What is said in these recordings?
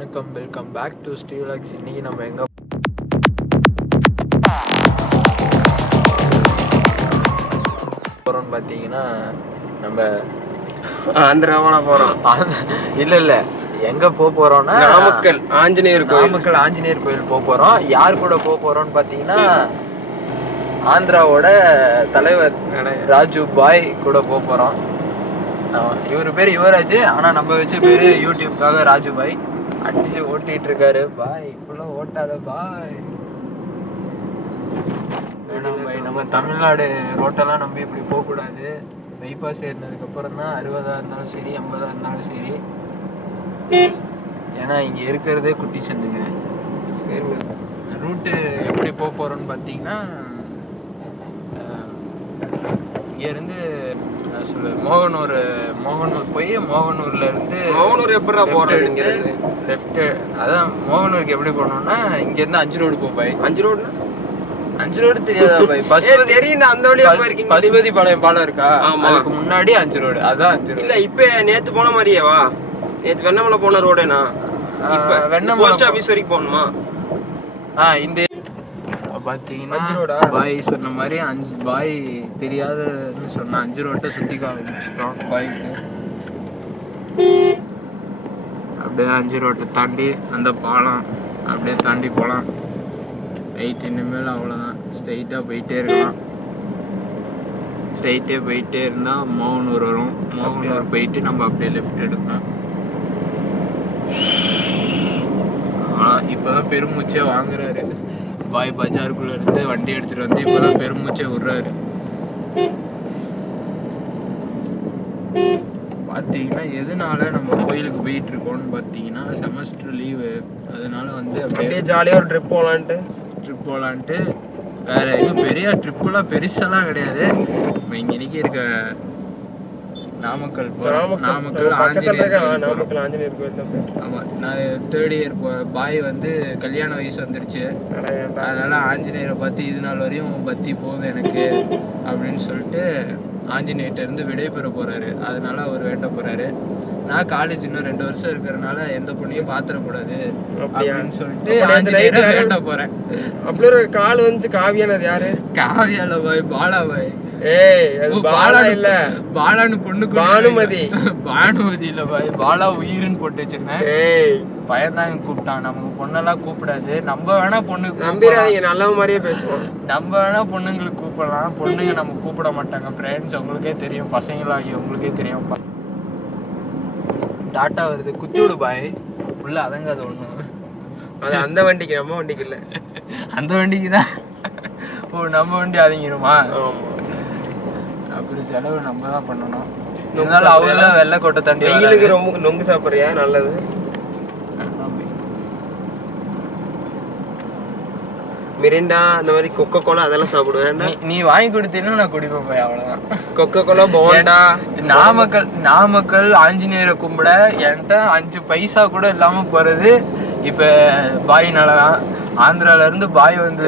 வணக்கம், welcome back to ஸ்ரீலாக்ஸ். இன்னைக்கு நம்ம எங்கே போகிறோம்னு பார்த்தீங்கன்னா, நம்ம ஆந்திராவோட போகிறோம். இல்லை எங்கே போக போகிறோம்னா நாமக்கல் ஆஞ்சநேயர் கோயில் போக போகிறோம். யார் கூட போக போகிறோம்னு பார்த்தீங்கன்னா, ஆந்திராவோட தலைவர் ராஜு பாய் கூட போக போகிறோம். இவர் பேர் யுவராஜ், ஆனால் நம்ம வச்ச பேர் யூடியூப்காக ராஜு பாய். அடிச்சு ஓட்டிட்டு இருக்காரு. பாய் இப்பெல்லாம் ஓட்டாத பாய், வேணாம் பாய். நம்ம தமிழ்நாடு ரோட்டெல்லாம் நம்ம இப்படி போகக்கூடாது. பைபாஸ் ஏறினதுக்கு அப்புறம் தான் 60 இருந்தாலும் சரி 50 இருந்தாலும் சரி. ஏன்னா இங்கே இருக்கிறதே குட்டி சந்துங்க. ரூட்டு எப்படி போக போகிறோன்னு பார்த்தீங்கன்னா, இங்கேருந்து மோகனூர் போய் மோகனூர்ல இருந்து எப்படா போறது? லெஃப்ட். அதான் மோகனூருக்கு எப்படி போகணும்னா, இங்க இருந்து 5 ரோடு போய் 5 ரோடு தெரியாதா பாய்? தெரியும், அந்த வழியா போயிருக்கீங்க. பசுபதி பாளையம் இருக்கா, அதுக்கு முன்னாடி 5 ரோடு. அதான் 5 ரோடு. இல்ல இப்ப நேத்து போன மாதிரியேவா? நேத்து வெண்ணமலை போன ரோடுனா வெண்ணமலை போஸ்ட் ஆபீஸ் வரைக்கும் போகணுமா? இந்த பார்த்தீங்கன்னா பாய் சொன்ன மாதிரி 5 பாய் தெரியாதுன்னு சொன்ன 5 ரோட்டை சுற்றி காமிச்சிட்டோம் பாய்க்கு. அப்படியே 5 ரோட்டை தாண்டி அந்த பாலம் அப்படியே தாண்டி போகலாம். ரைட், இனிமேல் அவ்வளோதான். ஸ்ட்ரைட்டாக போயிட்டே இருக்கலாம். ஸ்ட்ரைட்டே போயிட்டே இருந்தால் மோகனூர் வரும். மோகனூர் போயிட்டு நம்ம அப்படியே லெஃப்ட் எடுப்போம். இப்போதான் பெருமூச்சே வாங்குறாரு பாய். பஜாருக்குள்ள இருந்து வண்டி எடுத்துட்டு வந்து இப்பதான் பெருமூச்சை விடுறாரு. பாத்தீங்கன்னா எதனால நம்ம கோயிலுக்கு போயிட்டு இருக்கோம்னு பாத்தீங்கன்னா, செமஸ்டர் லீவு. அதனால வந்து அப்படியே ஜாலியா ஒரு ட்ரிப் போலான்ட்டு வேற எதுவும் பெரிய ட்ரிப்பெல்லாம் பெருசெல்லாம் கிடையாது. நம்ம இன்னைக்கு இருக்க நாமக்கல் போறோம். நாமக்கல் ஆஞ்சநேயர் கோயில். ஆமா, நான் 3rd இயர் பாய் வந்து கல்யாண வயசு வந்துருச்சு. அதனால ஆஞ்சநேயரை பார்த்து இது நாள் வரையும் பத்தி போகுது எனக்கு அப்படின்னு சொல்லிட்டு ஆஞ்சநேயர்கிட்ட இருந்து விடைபெற போறாரு. அதனால அவர் வேண்ட போறாரு. நான் காலேஜ் இன்னும் 2 வருஷம் இருக்கிறதுனால எந்த பொண்ணையும் பாத்திரக்கூடாது அப்படின்னு சொல்லிட்டு ஆஞ்சநேயரை வேண்ட போறேன். அப்படி ஒரு கால் வந்து காவியானது யாரு? காவியால பாய், பாலா பாய். பாலான்னு பொண்ணு பானுமதி இல்ல பாய், பாலா உயிருன்னு போட்டு வச்சிருந்தேன். பயந்தாங்க கூப்பிட்டான். நமக்கு பொண்ணெல்லாம் கூப்பிடாது. நம்ம வேணா பொண்ணுக்கு நம்பிடாதீங்க, நல்ல மாதிரியே பேசுவோம். நம்ம வேணா பொண்ணுங்களுக்கு கூப்பிடலாம், பொண்ணுங்க நம்ம கூப்பிட மாட்டாங்க. ஃப்ரெண்ட்ஸ் உங்களுக்கே தெரியும், பசங்களாகி உங்களுக்கே தெரியும். டாட்டா வருது, குத்திவிடு பாய். உள்ள அதங்காது ஒண்ணு. அது அந்த வண்டிக்கு, நம்ம வண்டிக்கு இல்ல. அந்த வண்டிக்கு தான். ஓ, நம்ம வண்டி அதங்கிருமா? அப்படி செலவு நம்ம தான் பண்ணணும். இருந்தாலும் அவங்களாம் வெள்ளை கோட்டை தாண்டி வெயிலுக்கு ரொம்ப நொங்கு சாப்பிட்றியா? நல்லது. மிரிண்டா அந்த மாதிரி கொக்கோ கோலா அதெல்லாம் சாப்பிடுவேன். நீ வாங்கி கொடுத்தீங்கன்னா நான் குடிப்பேன் போய், அவ்வளவுதான். Coca Cola, bonda. நாமக்கல் ஆஞ்சநேயரை கும்பிட என்கிட்ட 5 பைசா கூட இல்லாம போறது இப்ப பாய்னாலதான். ஆந்திரால இருந்து பாய் வந்து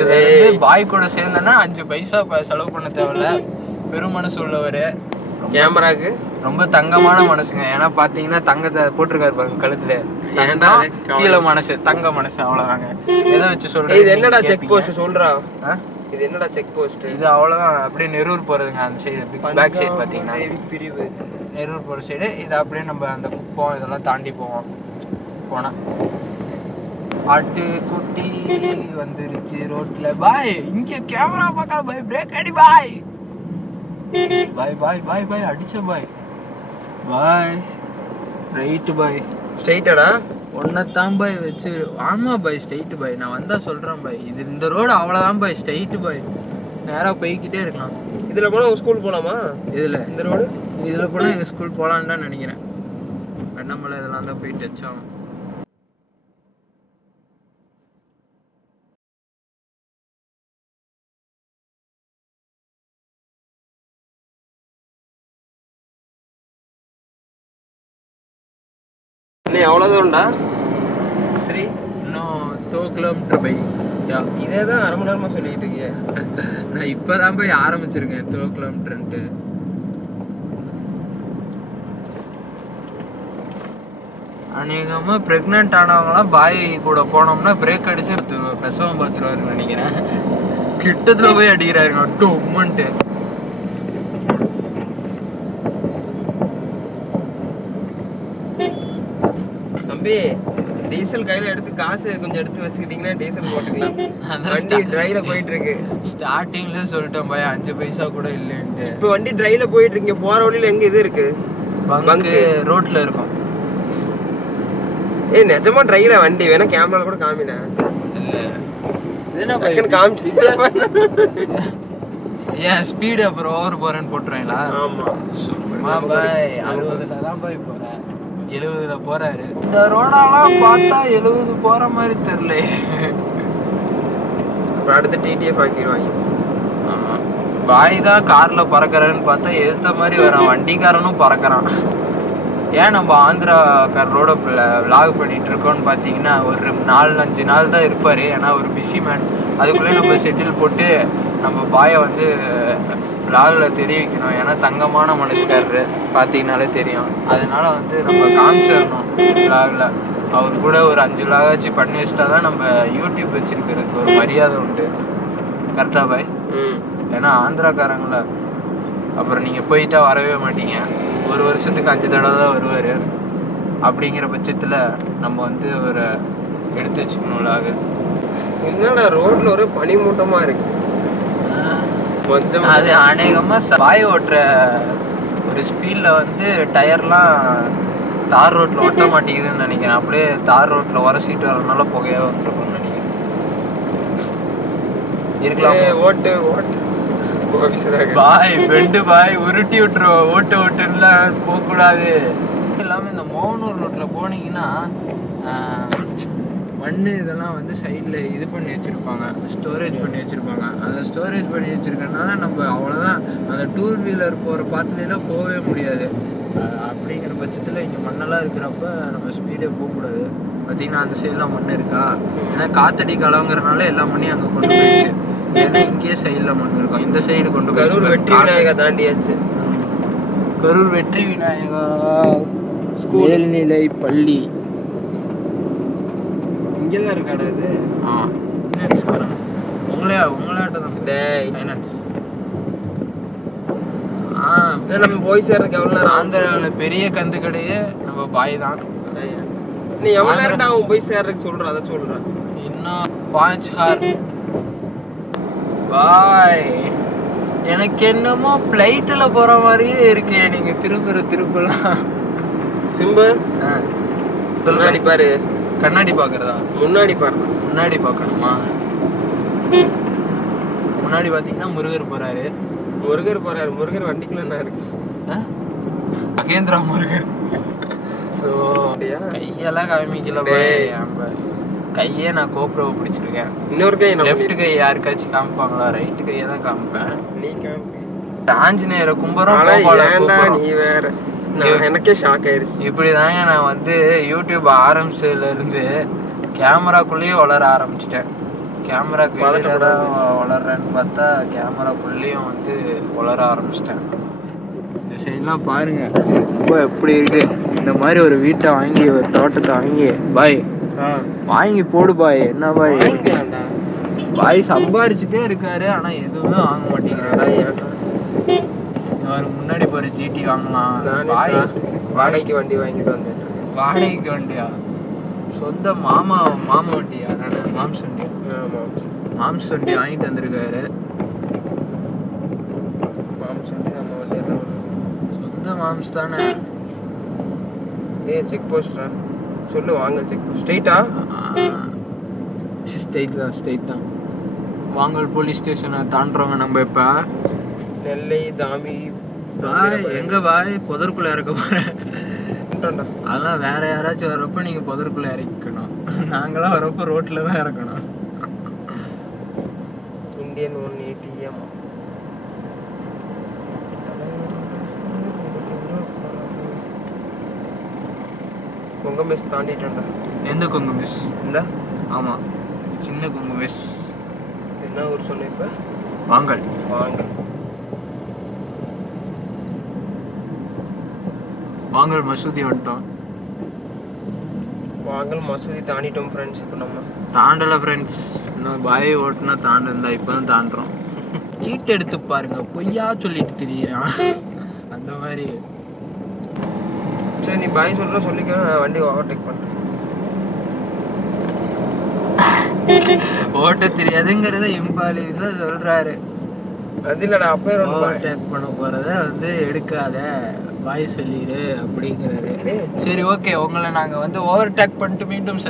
பாய் கூட சேர்ந்தேன்னா 5 பைசா செலவு பண்ண தேவையில்ல. பெரும் மனசு உள்ளவரு. கேமராக்கு ரொம்ப தங்கமான மனசுங்க. ஏன்னா பாத்தீங்கன்னா தங்கத்தை போட்டிருக்காரு பாருங்க கழுத்துல. கீழே மனசு, தங்க மனசு, அவ்வளவுதாங்க. எதை வச்சு சொல்றேன்? இது என்னடா செக் போஸ்ட் சொல்றா? இது என்னடா செக் போஸ்ட்? இது அவ்வளவுதான். அப்படியே நெரூர் போறதுங்க. அந்த சைடு பேக் சைடு பாத்தீங்கன்னா பிரிவு நெரூர் போற சைடு. இது அப்படியே நம்ம அந்த குப்பம் இதெல்லாம் தாண்டி போனா ஆட்டு குட்டி வந்துருச்சு ரோட்ல. பாய் இங்க கேமரா பார்க்காத பாய், பிரேக் அடி பாய். பாய் பாய் பாய் பாய் அடிச்ச பாய். பாய் ரைட் பாய். ஸ்ட்ரைட்டடா ஒன்னத்தான் பாய் வச்சு. ஆமா பாய், ஸ்ட்ரைட் பாய். நான் வந்தா சொல்றேன் பாய். இது இந்த ரோடு அவ்வளவுதான் பாய், ஸ்ட்ரைட் பாய். நேரா போய்கிட்டே இருக்கலாம். இதுல போனா ஸ்கூல் போலாமா? இந்த ரோடு இதுல போனா எங்க ஸ்கூல் போலான்னு தான் நினைக்கிறேன். வெண்ணமலை இதெல்லாம் தான் போயிட்டு வச்சோம். எவ்வளவுதான்டா? சரி, இன்னும் 2 கிலோமீட்டர் பை. இதேதான் அரை மணி நேரமா சொல்லிட்டு இருக்கீங்க. நான் இப்பதான் போய் ஆரம்பிச்சிருக்கேன் 2 கிலோமீட்டர்ன்ட்டு. அநேகமா பிரெக்னென்ட் ஆனவங்களாம் பாய் கூட போனோம்னா பிரேக் அடிச்சு பிரசவம் பார்த்துருவாருன்னு நினைக்கிறேன். கிட்டத்துல போய் அடிக்கிறாருங்க டொம்முன்ட்டு. தம்பி டீசல் கையில எடுத்து காசு கொஞ்சம் எடுத்து வச்சுக்கிட்டீங்கன்னா டீசல் போட்டுக்கலாம். வண்டி டிரைல போயிட்டு இருக்கு. ஸ்டார்டிங்ல சொல்லிட்டேன் பாய் 5 பைசா கூட இல்லைன்ட்டு. இப்போ வண்டி டிரைல போயிட்டு இருக்கு. போற வழியில எங்க இது இருக்கு? பங்கு ரோட்ல இருக்கும். ஏய் நிஜமா டிரைல வண்டி வேணா கேமரால கூட காமிடா. என்ன பாய் காமிச்சு ஏன் ஸ்பீடு அப்புறம் ஓவர் போறேன்னு போட்டுறீங்களா? ஆமா சும்மா பாய் 60ல தான் பாய் போறேன். 70ல போறாரு. இந்த ரோடெல்லாம் பார்த்தா 70 போற மாதிரி தெரியல. அடுத்து டிடிஎஃப் ஆக்கிடுவாங்க. ஆமா பாய் தான் கார்ல பறக்கறன்னு பார்த்தா எதிர்த்த மாதிரி வரான். வண்டிக்காரனும் பறக்கறான். ஏன் நம்ம ஆந்திராக்காரரோட விளாக் பண்ணிட்டு இருக்கோம்னு பார்த்தீங்கன்னா ஒரு 4-5 நாள் தான் இருப்பார். ஏன்னா ஒரு பிஸி மேன். அதுக்குள்ளே நம்ம செட்டில் போட்டு நம்ம பாயை வந்து விளாகில் தெரிவிக்கணும். ஏன்னா தங்கமான மனுஷக்காரரு பார்த்தீங்கனாலே தெரியும். அதனால வந்து நம்ம காமிச்சிடணும் விளாகில். அவர் கூட ஒரு 5 விளாகாச்சும் பண்ணி வச்சிட்டா தான் நம்ம யூடியூப் வச்சிருக்கிறதுக்கு ஒரு மரியாதை உண்டு. கரெக்டா பாய்? ஏன்னா ஆந்திராக்காரங்கள அப்புறம் நீங்கள் போயிட்டா வரவே மாட்டீங்க. ஒரு வருஷத்துக்கு 5 தடவை தான் வருவார். அப்படிங்கிற பட்சத்தில் நம்ம வந்து ஒரு எடுத்து வச்சுக்கணும்லாக. என்னடா ரோட்ல ஒரு பனிமூட்டமா இருக்கு. அது அநேகமாக பாய் ஓட்டுற ஒரு ஸ்பீடில் வந்து டயர்லாம் தார் ரோட்டில் ஒட்ட மாட்டேங்குதுன்னு நினைக்கிறேன். அப்படியே தார் ரோட்டில் உரசிட்டு வரனால புகையாக வந்துருக்கும்னு நினைக்கிறேன். இருக்கலாம். ஓட்டு ஓட்டு பாய் பெண்டு பாய் உருட்டி விட்டுருவோம். ஓட்டுலாம் போகக்கூடாது. எல்லாமே இந்த மோகனூர் ரோட்டில் போனீங்கன்னா மண் இதெல்லாம் வந்து சைடில் இது பண்ணி வச்சுருப்பாங்க. ஸ்டோரேஜ் பண்ணி வச்சுருப்பாங்க. அதை ஸ்டோரேஜ் பண்ணி வச்சுருக்கனால நம்ம அவ்வளோதான். அந்த 2 வீலர் போகிற பாத்துலாம் போகவே முடியாது. அப்படிங்கிற பட்சத்தில் இங்கே மண்ணெல்லாம் இருக்கிறப்ப நம்ம ஸ்பீடே போகக்கூடாது. பார்த்தீங்கன்னா அந்த சைடெலாம் மண் இருக்கா. ஏன்னா காத்தடி காலங்கிறனால எல்லா மண்ணையும் அங்கே கொண்டு போயிடுச்சு. ஏன்னா இங்கேயே சைடில் மண் இருக்கும். இந்த சைடு கொண்டு போய் கரூர் வெற்றி விநாயகா தாண்டியாச்சு. கரூர் வெற்றி விநாயகா மேல்நிலை பள்ளி இங்கதான் இருக்காடா இது. உங்களாட்ட தான் நம்ம போய் சேர்றதுக்கு எவ்வளவு நேரம்? ஆந்திராவில் பெரிய கந்து கடையே நம்ம பாய் தான். நீ எவ்வளவு நேரம் அவன் போய் சேர்றதுக்கு சொல்ற? அதை சொல்றேன். இன்னும் 5 ஹார் பாய். எனக்கு என்னமோ பிளைட்ல போற மாதிரியே இருக்கு. நீங்க திருப்பலாம் சிம்பு முன்னாடி பாரு. கண்ணாடி பாக்குறதா? முன்னாடி பாரு. முன்னாடி பாக்கணுமா? முன்னாடி பாத்தீங்கன்னா முருகர் போறாரு. முருகர் வண்டிக்குள்ள என்ன இருக்கு? மகேந்திரா முருகர். ஸோ கையெல்லாம் காமிக்கல பாய். கையே நான் கோப்ரோவை பிடிச்சிருக்கேன். இன்னொரு கை லெஃப்ட் கை யாருக்காச்சும் காமிப்பாங்களா? ரைட்டு கையை தான் காமிப்பேன். நீ காமி. ஆஞ்சநேயரை கும்புறோம். நீ வேற. எனக்கே ஷாக் ஆயிருச்சு. இப்படிதாங்க நான் வந்து யூடியூப் ஆரம்பிச்சதுல இருந்து கேமராக்குள்ளேயே வளர ஆரம்பிச்சிட்டேன். கேமராக்கு வளர்றேன்னு பார்த்தா கேமராக்குள்ளேயும் வந்து வளர ஆரம்பிச்சிட்டேன். இந்த சைட்லாம் பாருங்க ரொம்ப எப்படி இருக்கு. இந்த மாதிரி ஒரு வீட்டை வாங்கி ஒரு தோட்டத்தை வாங்கி பாய் வாங்கி போடு பாய். என்ன பாய் பாய் சம்பாரிச்சுட்டே இருக்காரு. ஆனா எதுவுமே வாங்க மாட்டேங்கிறாரு. அவர் முன்னாடி போற ஜிடி வாங்கலாம். பாய் வாடகைக்கு வண்டி வாங்கிட்டு வந்தேன். வாடகைக்கு வண்டியா? சொந்த மாமா வண்டியா? மாம்ஸ் வண்டியா? மாம்ஸ் வண்டி வாங்கிட்டு வந்திருக்காரு. சொந்த மாம்ஸ் தானே. செக் போஸ்டா சொல்லு. வாங்க செக் ஸ்ட்ரைட்டா? ஸ்ட்ரைட் தான். வாங்கல் போலீஸ் ஸ்டேஷனை தாண்டுறவங்க நம்ம இப்ப நெல்லை தாமி. எங்க பாய் புதருக்குள்ள இறக்க போறேன். அதெல்லாம் வேற யாராச்சும் வரப்ப நீங்க புதருக்குள்ள இறக்கணும். நாங்களாம் வரப்ப ரோட்ல தான் இறக்கணும். Indian 1 ATM. கொங்கமெஸ் தாண்டிட்டேன்டா. எந்த கொங்கமெஸ்? இந்த ஆமா சின்ன கொங்கமெஸ். என்ன ஊர் சொன்ன இப்ப? வாங்கல். வாங்கல் மசூதி வந்துட்டோம். வாங்கல் மசூதி தாண்டிட்டோம் ஃப்ரெண்ட்ஸ். இப்போ நம்ம தாண்டலை ஃப்ரெண்ட்ஸ், இன்னும் பாய் ஓட்டுனா தாண்டிருந்தா இப்போ தான் தாண்டுறோம். சீட் எடுத்து பாருங்க, பொய்யா சொல்லிட்டு திரியிறான் அந்த மாதிரி. சரி நீ பாய் சொல்ற சொல்லிக்க, நான் வண்டி ஓவர்டேக் பண்ணுறேன். ஓட்ட தெரியாதுங்கிறத இம்பாலிஸா சொல்றாரு. அது இல்லடா, அப்போ ஓவர்டேக் பண்ண போறத வந்து எடுக்காத, பாய் சொல்லிடு அப்படிங்கிறாரு. சரி ஓகே, உங்களை நாங்க வந்து ஓவர்டேக் பண்ணிட்டு மீண்டும்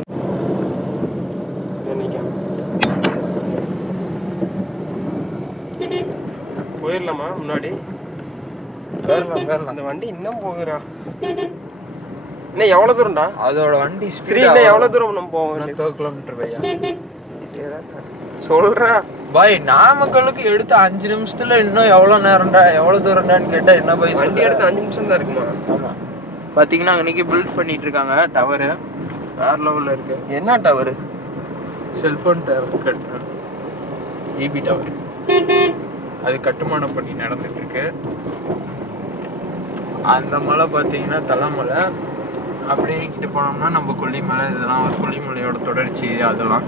போயிடலாமா முன்னாடி? போயிடலாம். அந்த வண்டி இன்னும் போகிறா. இன்னும் எவ்வளவு தூரம்டா அதோட வண்டி ஸ்கிரீன்ல? எவ்வளவு தூரம் நம்ம போவோம்? 4 கிலோமீட்டர் பையா சொல்றா பாய். நாமக்கலுக்கு எடுத்து 5 நிமிஷத்துல இன்னும் எவ்வளவு நேரம்டா, எவ்வளவு தூரம்டான்னு கேட்டா என்ன பாய்? வண்டி எடுத்து 5 நிமிஷம் தான் இருக்குமா? ஆமா. பாத்தீங்கன்னா இன்னைக்கு பில்ட் பண்ணிட்டு இருக்காங்க டவரு, வேற லெவல்ல இருக்கு. என்ன tower? Cellphone tower, EB tower. அது கட்டுமானம் பண்ணி நடந்துட்டு இருக்கு. அந்த மலை பார்த்தீங்கன்னா தலைமலை. அப்படியே கிட்ட போனோம்னா நம்ம கொல்லிமலை, இதெல்லாம் ஒரு கொல்லிமலையோட தொடர்ச்சி. அதெல்லாம்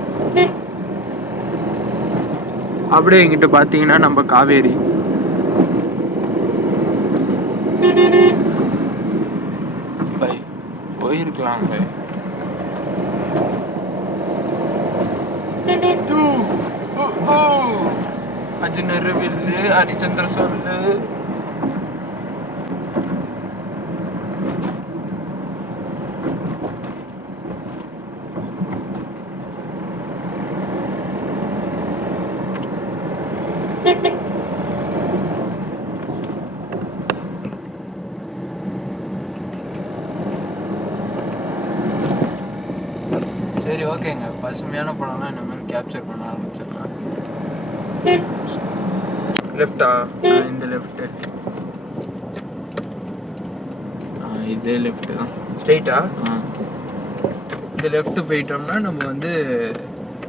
அப்படியே இங்கிட்ட பார்த்தீங்கன்னா நம்ம காவேரி. பை போயிருக்கலாம் பை. அஜினர் வில்லு, ஹரிச்சந்திர சொல்லு. சரி ஓகேங்க, பசுமையான படம்லாம் இந்த மாதிரி கேப்சர் பண்ண ஆரம்பிச்சிடலாம். லெஃப்டா? இந்த லெஃப்ட், இதே லெஃப்ட் தான். ஸ்ட்ரைட்டா? இந்த லெஃப்ட் போயிட்டோம்னா நம்ம வந்து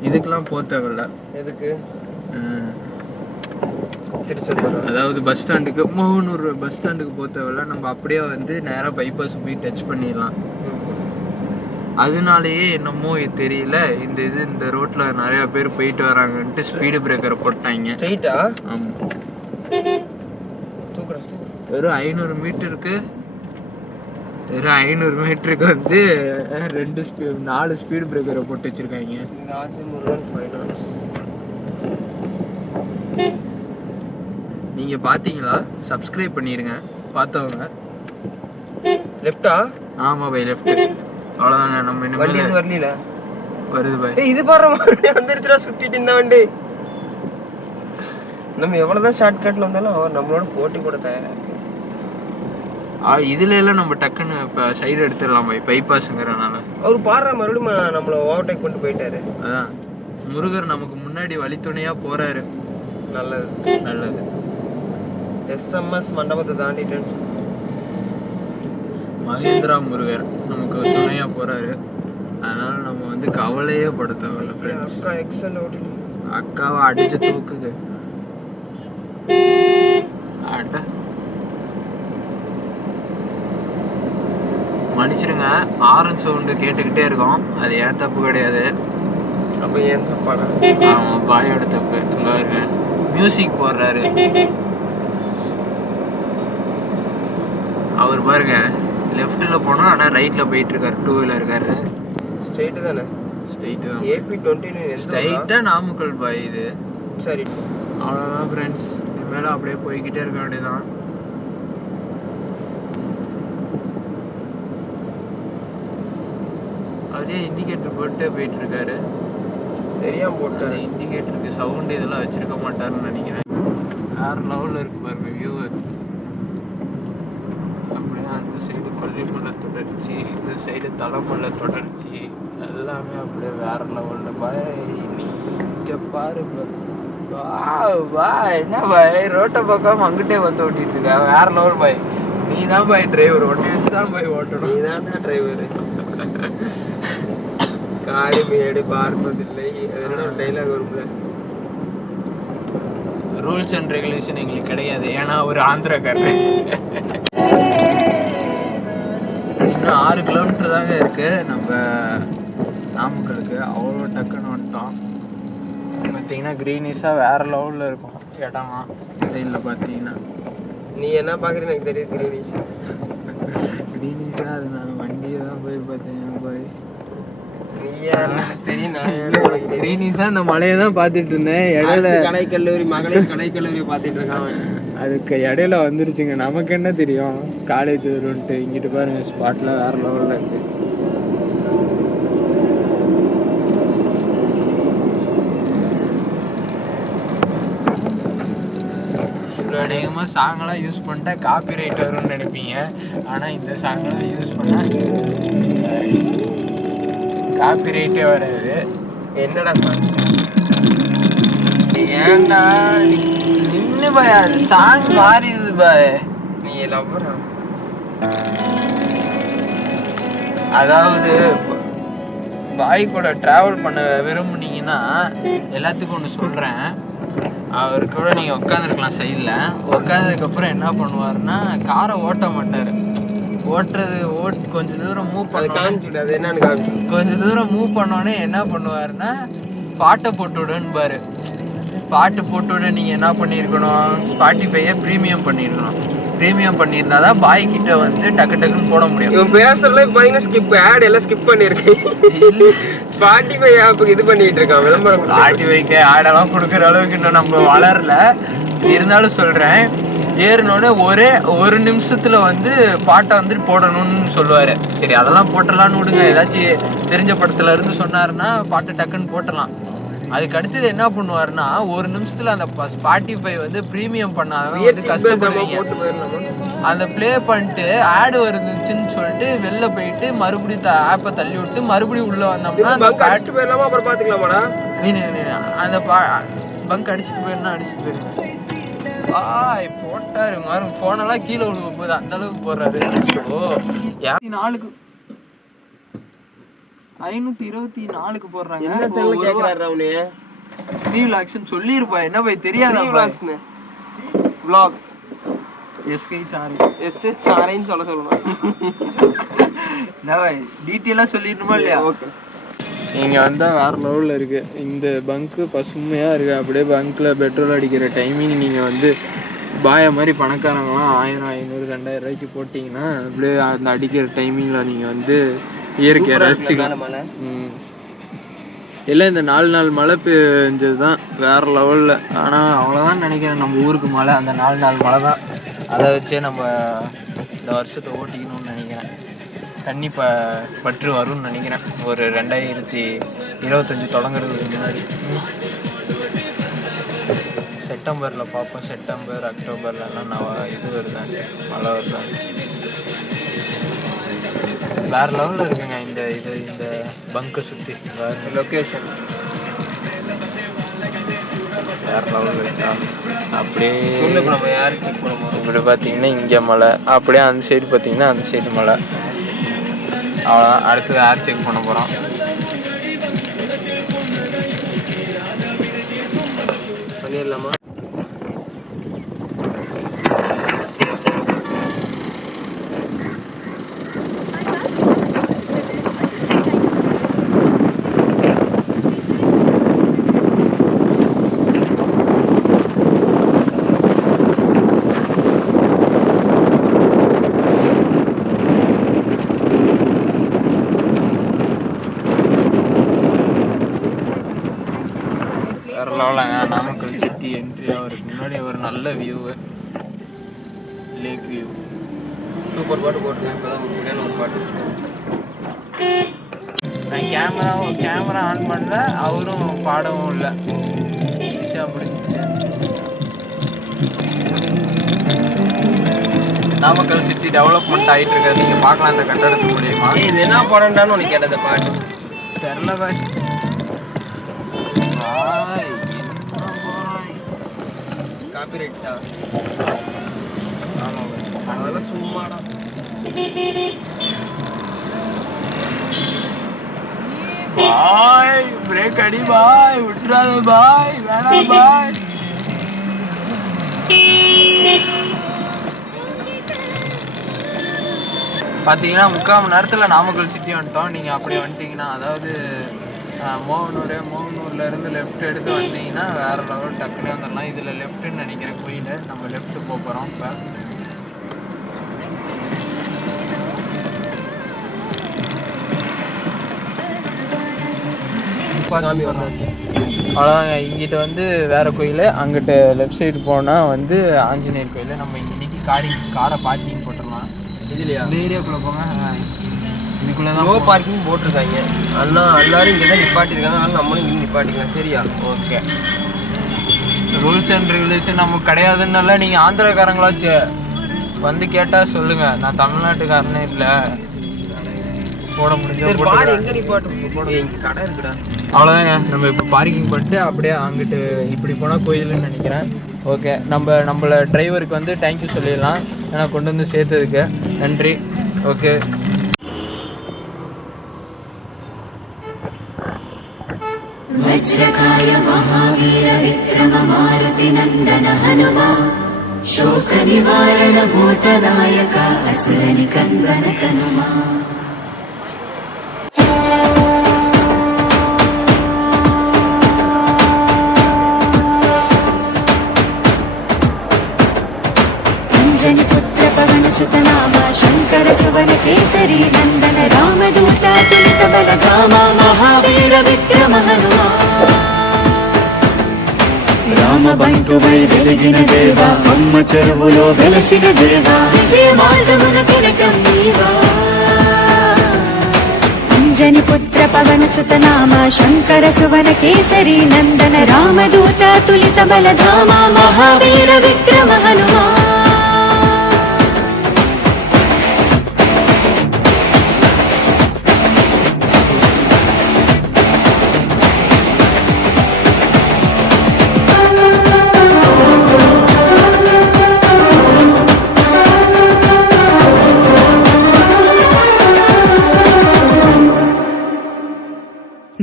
இதுக்கெல்லாம் போக தேவையில்ல. எதுக்கு? திருச்செந்தூர், அதாவது பஸ் ஸ்டாண்டுக்கு, மூணூர் பஸ் ஸ்டாண்டுக்கு போக தேவையில்ல. நம்ம அப்படியே வந்து நேராக பைபாஸ் போய் டச் பண்ணிடலாம். அதனாலேயே என்னமோ தெரியல, இந்த ரோட்ல நிறைய பேர் போயிட்டு வராங்கன்ட்டு ஸ்பீடு பிரேக்கரை போட்டாங்க. ஸ்ட்ரைட்டா? ஆமா. தூக்குறேன். வெறும் 500 மீட்டருக்கு வந்து 4 ஸ்பீடு பிரேக்கரை போட்டு வச்சிருக்காங்க. நீங்க பாத்தீங்களா? சப்ஸ்கிரைப் பண்ணிருங்க பார்த்தவங்க. லெஃப்டா? ஆமா பை, லெஃப்ட். அவ்வளவுதாங்க. நம்ம வண்டி இது வரல வருது பை. இது பாரு, வண்டி வந்துருச்சுடா. சுத்திட்டு இந்த வண்டி. நம்ம எவ்வளவுதான் ஷார்ட் கட்ல வந்தாலும் அவர் நம்மளோட போட்டி கூட தயாரா இருக்கு. இதுல எல்லாம் நம்ம டக்குன்னு இப்ப சைடு எடுத்துடலாம் பை, பைபாஸ்ங்கிறனால. அவரு பாடுற மறுபடியும் நம்மள ஓவர்டேக் பண்ணிட்டு போயிட்டாரு. அதான் முருகர் நமக்கு முன்னாடி வழித்துணையா போறாரு. நல்லது. SMS மண்டபத்தை தாண்டிட்டேன். மகேந்திரா முருகர் நமக்கு துணையா போறாரு. அதனால நம்ம வந்து கவலையே பட தேவையில்ல ஃப்ரெண்ட்ஸ். அக்கா எக்ஸல் ஓடி அக்காவை அடிச்சு தூக்குது. அட மன்னிச்சிருங்க, ஆரன் சவுண்டு கேட்டுக்கிட்டே இருக்கோம். அது ஏன் தப்பு கிடையாது. அப்ப ஏன் தப்பாடா? பாயோட தப்பு. இங்க பாருங்க, மியூசிக் போடுறாரு அவர். பாருங்க, லெஃப்ட்ல போனா ஆனா ரைட்ல போயிட்டு இருக்காரு. 2 வீலர் காரு. ஸ்ட்ரைட் தானே? ஸ்ட்ரைட் தான். AP29 ஸ்ட்ரைட்டா நாமக்கல் பாய் இது. சரி, அவ்வளவுதான் ஃப்ரெண்ட்ஸ். இனிமேல அப்படியே போய்கிட்டே இருக்க வேண்டியதான். அப்படியே இண்டிகேட்டர் போட்டு போயிட்டு இருக்காரு. தெரியாம போட்டாரு. இண்டிகேட்டருக்கு சவுண்ட் இதெல்லாம் வச்சிருக்க மாட்டாருன்னு நினைக்கிறேன். வேற லெவல்ல இருக்கு பாருங்க வியூ. அப்படியே அந்த சைடு கொல்லிமலை தொடர்ச்சி, இந்த சைடு தலைமலை தொடர்ச்சி, எல்லாமே அப்படியே வேற லெவல்ல. பாய் நீ இங்க பாரு பாய். என்ன பாய் ரோட்டை பக்கம் அங்கிட்டே வந்து ஓட்டிட்டு இருக்க? வேற லெவல் பாய். நீ தான் பாய் டிரைவர். ஒன்னே வச்சுதான் பாய் ஓட்டணும். நீ தான் டிரைவர். காரி மேடு பார்ப்பதில்லை, அதனால டைலாக் வரும்ல. ரூல்ஸ் அண்ட் ரெகுலேஷன் எங்களுக்கு கிடையாது, ஏன்னா ஒரு ஆந்திராக்காரர். இன்னும் 6 கிலோமீட்டர் தாங்க இருக்கு. நம்ம பார்த்தீங்கன்னா க்ரீனிஷாக வேறு லெவலில் இருக்கும் இடம்லாம் சைடில் பார்த்தீங்கன்னா. நீ என்ன பார்க்குறேன்னு எனக்கு தெரியுது. க்ரீனிஷாக அது நான் வண்டியை தான் போய் பார்த்தேன் போய். க்ரீனிஷாக அந்த மலையை தான் பார்த்துட்டு இருந்தேன். இடையில கலைக்கல்லூரி மகளிர் கலைக்கல்லூரியை பார்த்துட்டு இருக்கான். அதுக்கு இடையில வந்துருச்சுங்க. நமக்கு என்ன தெரியும் காலேஜ் வரும்ன்ட்டு. இங்கிட்டு பாருங்க ஸ்பாட்லாம் வேறு லெவலில் இருக்குது. அநேகமாக சாங்கெல்லாம் யூஸ் பண்ணிட்டா காப்பி ரைட் வரும்னு நினைப்பீங்க. ஆனால் இந்த சாங்கெல்லாம் யூஸ் பண்ணால் காப்பி ரைட்டே வராது. என்னடா ஏன்டா நின்று பாய், அது சாங் மாறிடுது பாய். நீ லவ்வரா? அதாவது பாய் கூட ட்ராவல் பண்ண விரும்புனீங்கன்னா எல்லாத்துக்கும் ஒன்று சொல்கிறேன். அவர் கூட நீங்கள் உட்காந்துருக்கலாம் சைடில். உட்காந்ததுக்கப்புறம் என்ன பண்ணுவாருன்னா காரை ஓட்ட மாட்டார். கொஞ்சம் தூரம் மூவ் கொஞ்சம் தூரம் மூவ் பண்ணோடனே என்ன பண்ணுவாருன்னா பாட்டை போட்டு விடுன்னு. பாட்டு போட்டு விட நீங்கள் என்ன பண்ணியிருக்கணும், ஸ்பாட்டிஃபையை ப்ரீமியம் பண்ணியிருக்கணும். ப்ரீமியம் பண்ணியிருந்தா தான் பாய் கிட்ட வந்து டக்கு டக்குன்னு போட முடியும். இவன் பேசுறதுல பார்த்தீங்கன்னா ஸ்கிப் ஆட் எல்லாம் ஸ்கிப் பண்ணியிருக்கேன். ஸ்பாட்டிஃபை ஆப்புக்கு இது பண்ணிட்டு இருக்கான் விளம்பரம். ஸ்பாட்டிஃபைக்கு ஆடெல்லாம் கொடுக்குற அளவுக்கு இன்னும் நம்ம வளரல. இருந்தாலும் சொல்கிறேன், ஏறினோடனே ஒரே ஒரு நிமிஷத்தில் வந்து பாட்டை வந்துட்டு போடணும்னு சொல்லுவார். சரி அதெல்லாம் போட்டலான்னு விடுங்க. ஏதாச்சும் தெரிஞ்ச படத்துல இருந்து சொன்னாருன்னா பாட்டை டக்குன்னு போட்டலாம். அதுக்கு அடுத்தது என்ன பண்ணுவாருன்னா ஒரு நிமிஷத்துல அந்த ஸ்பாட்டிஃபை வந்து ப்ரீமியம் பண்ணாதவங்க வந்து கஷ்டப்படுவீங்க. அந்த ப்ளே பண்ணிட்டு ஆடு வருதுச்சுன்னு சொல்லிட்டு வெளில போயிட்டு மறுபடியும் ஆப்பை தள்ளி விட்டு மறுபடியும் உள்ள வந்தோம்னா அந்த பங்க் அடிச்சுட்டு போயிருந்தா அடிச்சுட்டு போயிருங்க. போட்டாரு மாதிரி போனெல்லாம் கீழே விழுக போகுது, அந்த அளவுக்கு போடுறாரு. 524க்கு போடுறாங்க. ஸ்டீவ் லாக்ஸ்னு சொல்லிருப்பா. என்ன போய் தெரியாதா? வ்ளாக்ஸ் எஸ்கே சாரி சாரின்னு சொல்லணும். என்ன பாய் டீட்டெயிலாக சொல்லிடணுமா இல்லையா? ஓகே. இங்கே வந்தால் வேறு லெவலில் இருக்குது. இந்த பங்க்கு பசுமையாக இருக்குது. அப்படியே பங்க்கில் பெட்ரோல் அடிக்கிற டைமிங் நீங்கள் வந்து பாய மாதிரி பணக்காரங்களாம் 1000, 500, 2000 ரூபாய்க்கு போட்டிங்கன்னா அப்படியே அந்த அடிக்கிற டைமிங்கில் நீங்கள் வந்து இயற்கையை ரசிச்சுக்கலாம். இல்லை இந்த 4 நாள் மழை பெஞ்சது தான் வேறு லெவலில். ஆனால் அவ்வளோதான் நினைக்கிறேன் நம்ம ஊருக்கு மழை. அந்த 4 நாள் மழை தான். அதை வச்சே நம்ம இந்த வருஷத்தை ஓட்டிக்கணும்னு நினைக்கிறேன். தண்ணி பற்று வரும்னு நினைக்கிறேன் ஒரு 2025 தொடங்குறதுக்கு முன்னாடி. செப்டம்பரில் பார்ப்போம். செப்டம்பர் அக்டோபர்லாம் நான் இது வருதாங்க, மழை வருதாங்க. வேறு லெவலில் இருக்குங்க இந்த பங்கை சுற்றி லொக்கேஷன் வேறு லெவலில் இருக்கா. அப்படியே நம்ம யார் செக் பண்ண போகிறோம். இப்படி பார்த்தீங்கன்னா இங்கே மழை, அப்படியே அந்த சைடு பார்த்தீங்கன்னா அந்த சைடு மழை. அவ்வளோதான். அடுத்தது ஏர் செக் பண்ண போகிறோம். பண்ணிடலாமா? நாமக்கல் சிட்டி என்ட்ரி ஆகிறதுக்கு முன்னாடி ஒரு நல்ல வியூவு, லேக் வியூ. சூப்பர் பாட்டு போட்டுருக்கேன். இப்போ தான் ஒரு பாட்டு. நான் கேமரா ஆன் பண்ணல, அவரும் பாடவும் இல்லை. ஈஸியாக முடிஞ்சிச்சு. நாமக்கல் சிட்டி டெவலப்மெண்ட் ஆகிட்டு இருக்காது. நீங்கள் பார்க்கலாம் இந்த கட்டடத்து மூலியமா. இது என்ன படம்டான்னு உனக்கு கேட்டது பாட்டு தெரில பாய். காப்பிரைட்ஸா? ஆமாம் அதெல்லாம் சும்மாடா. பாய் பிரேக் அடி பாய், விட்டுறாத பாய், வேணாம் பாய். பார்த்தீங்கன்னா 3/4 மணி நேரத்தில் நாமக்கல் சிட்டி வந்துட்டோம். நீங்கள் அப்படியே வந்துட்டீங்கன்னா, அதாவது மோகனூர்ல இருந்து லெஃப்ட் எடுத்து வந்தீங்கன்னா வேற லெவல் டக்குனே வந்துடலாம். இதுல லெஃப்ட்னு நினைக்கிறேன் கோயில். நம்ம லெஃப்ட் போறோம் இப்ப. அவ்வளோதாங்க. இங்கிட்ட வந்து வேற கோயில், அங்கிட்ட லெஃப்ட் சைடு போனா வந்து ஆஞ்சநேயர் கோயில். நம்ம இன்னைக்கு காரை பார்க்கிங் போட்டுடலாம். இதுலையா? இந்த ஏரியாக்குள்ள போங்க. இதுக்குள்ளதான் நோ பார்க்கிங் போட்டிருக்காங்க. எல்லாரும் இங்கே தான் நிப்பாட்டிருக்காங்க. அதனால நம்மளும் இங்கே நிப்பாட்டிக்கலாம். சரியா? ஓகே. ரூல்ஸ் அண்ட் ரெகுலேஷன் நமக்கு கிடையாதுன்னால நீங்கள் ஆந்திராக்காரங்களாச்சு வந்து கேட்டால் சொல்லுங்க. நான் தமிழ்நாட்டுக்காரனே இல்லை. போட முடிஞ்ச கடை இருக்குடா. அவ்வளோதாங்க. நம்ம இப்போ பார்க்கிங் பண்ணிட்டு அப்படியே அங்கிட்டு இப்படி போனால் கோயிலுன்னு நினைக்கிறேன். ஓகே, நம்மள டிரைவருக்கு வந்து தேங்க்யூ சொல்லிடலாம். ஏன்னா கொண்டு வந்து சேர்த்ததுக்கு நன்றி. ஓகே. वज्रकाय महावीर विक्रम मारुति नंदन हनुमा शोक निवारण भूतनायक असुर निकंदन कनुमा. अंजनी पुत्र पवन सुत नाम शंकर सुवन केसरी नंदन रामदूत तुलित बल धामा महावीर विक्रम हनुमा. రామ బంటువై వెలిగిన దేవా అమ్మ చెరువులో వెలసిన దేవా విజయ మార్గమున కిరటం నీవా. అంజని పుత్ర పవన సుత నామ శంకర సువన కేసరి నందన రామదూత తులిత బల ధామ మహావీర విక్రమ హనుమా.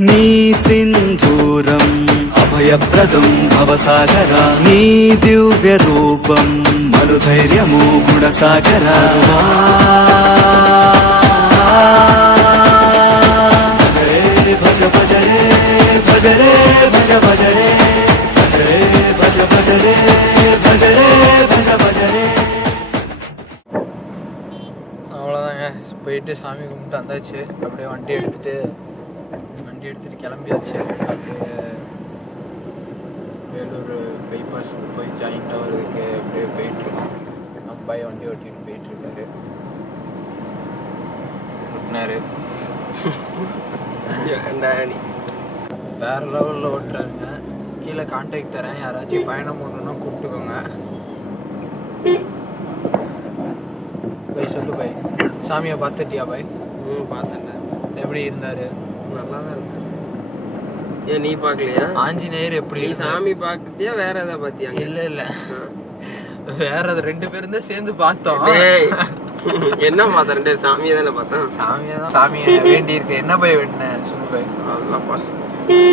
నీ సింధూరం అభయప్రదం భవసాగరా నీ దివ్య రూపం మనుధైర్యము గుణసాగరా. భజ భజ రే భజ రే భజ భజ రే భజ రే భజ భజ రే భజ రే భజ భజ రే. அவ்வளோதாங்க. போயிட்டு சாமி கும்பிட்டு வந்தாச்சு. அப்படியே வண்டி எடுத்துட்டு கிளம்பியாச்சு. அப்படியே வேலூர் பைபாஸ்க்கு போய் ஜாயிண்ட் ஆகிறதுக்கு அப்படியே போயிட்டுருக்கோம். நம்ம பையன் வண்டி ஓட்டிட்டு போயிட்டுருக்காரு. ஓட்டினாரு வேற லெவலில் ஓட்டுறாருங்க. கீழே கான்டாக்ட் தரேன். யாராச்சும் பயணம் பண்ணணும்னா கூப்பிட்டுக்கோங்க. பை சொல்லு பை. சாமியை பார்த்துட்டியா பை? பார்த்தேன்டா. எப்படி இருந்தாரு? நல்லா தான் இருக்கு. ஏன் நீ பார்க்கலையா? ஆஞ்சநேயர் எப்படி? நீ சாமி பார்த்தியா வேற ஏதாவது பார்த்தியா? இல்ல வேற ரெண்டு பேரும் தான் சேர்ந்து பார்த்தோம். என்ன பார்த்தா? ரெண்டு சாமியை தானே பார்த்தோம். சாமியை வேண்டி இருக்கு. என்ன போய் வேண்டின சொல்லு போய். அதெல்லாம்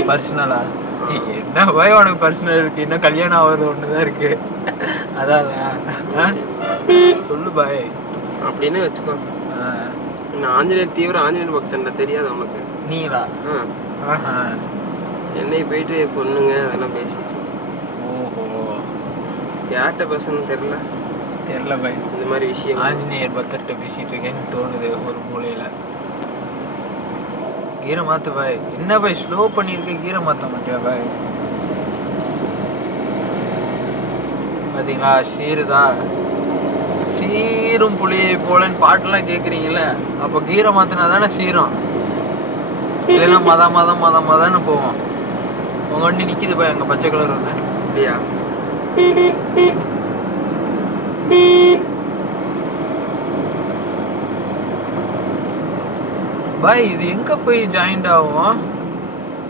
பர்சனலா? என்ன போய் உனக்கு பர்சனல் இருக்கு? இன்னும் கல்யாணம் ஆகுறது ஒண்ணுதான் இருக்கு. அதான் சொல்லு பாய். அப்படின்னு வச்சுக்கோ. நான் ஆஞ்சநேயர் தீவிர ஆஞ்சநேயர் பக்தன்டா. தெரியாது உனக்கு? நீங்களா? என்னை போயிட்டு பொண்ணுங்க அதெல்லாம் பேசிட்டு. ஓஹோ, யார்கிட்ட பேசணும்னு தெரியல பாய். இந்த மாதிரி விஷயம் ஆஞ்சநேயர் பக்தர்கிட்ட பேசிட்டு இருக்கேன்னு தோணுது ஒரு மூலையில. கீரை மாத்து பாய். என்ன பாய் ஸ்லோ பண்ணிருக்க? கீரை மாத்த மாட்டியா பாய்? பாத்தீங்களா சீருதா? சீரும் புளியை போலன்னு பாட்டெல்லாம் கேக்குறீங்கல்ல, அப்ப கீரை மாத்தினா தானே சீரும். இல்லைன்னா மதான்னு போவோம். உங்க வண்டி நிக்குது பாய் அங்க பச்சை கலர் ஒண்ணு. அப்படியா? பாய் இது எங்க போய் ஜாயிண்ட் ஆகும்?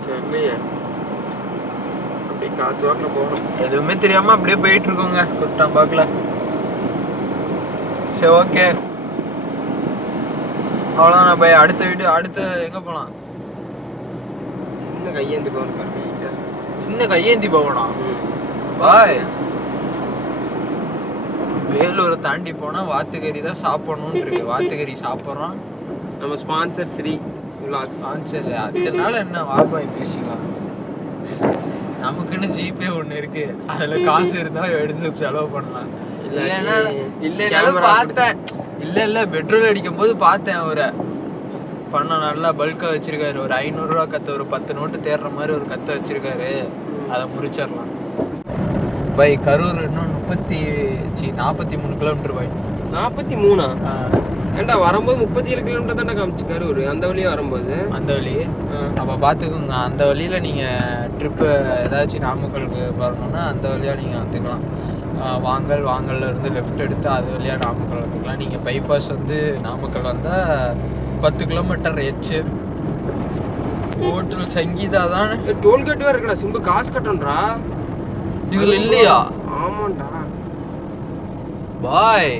தெரியலையே. அப்படியே காத்து வாக்கில் போகணும். எதுவுமே தெரியாம அப்படியே போயிட்டு இருக்கோங்க குட்டாம் பாக்கல. சரி ஓகே, அவ்வளோதான் பாய். அடுத்து எங்க போலாம்? சின்ன கையேந்தி போகணும் பாருங்க. சின்ன கையேந்தி போகணும் பாய். வேலூரை தாண்டி போனா வாத்துக்கறி தான் சாப்பிடணும்னு இருக்கு. வாத்துக்கறி சாப்பிட்றோம். நம்ம ஸ்பான்சர் ஸ்ரீ vlogs. சரி அதனால என்ன வாபாய் பேசிக்கலாம். நமக்குன்னு ஜிபே ஒண்ணு இருக்கு, அதுல காசு இருந்தா எடுத்து செலவு பண்ணலாம். இல்லைனாலும் பார்த்தேன், இல்ல பெட்ரோல் அடிக்கும் போது பார்த்தேன் அவரை பண்ண நல்லா பல்கா வச்சிருக்காரு. ஒரு 500 ரூபா கத்த, ஒரு 10 நோட்டு தேடுற மாதிரி ஒரு கத்த வச்சிருக்காரு. அதை முடிச்சிடலாம். பை கரூர் இன்னும் 43 கிலோமீட்டர் பை. 43? ஏண்டா வரும்போது 37 கிலோமீட்டர் தானே காமிச்சு கரூர், அந்த வழியா வரும்போது. அந்த வழி அப்போ பார்த்துக்கோங்க. அந்த வழியில் நீங்கள் ட்ரிப்பு ஏதாச்சும் நாமக்கலுக்கு வரணும்னா அந்த வழியாக நீங்கள் வந்துக்கலாம். வாங்கல்ல இருந்து லெஃப்ட் எடுத்து அது வழியாக நாமக்கல் வந்துக்கலாம். நீங்கள் பைபாஸ் வந்து நாமக்கல் வந்தால் 10 கிலோமீட்டர் எச்சு. ஹோட்டல் சங்கீதா தான். டோல்கேட் வேறு இருக்குடா, சிம்பு காசு கட்டணும்டா இதில் இல்லையா? ஆமாண்டா. பாய்.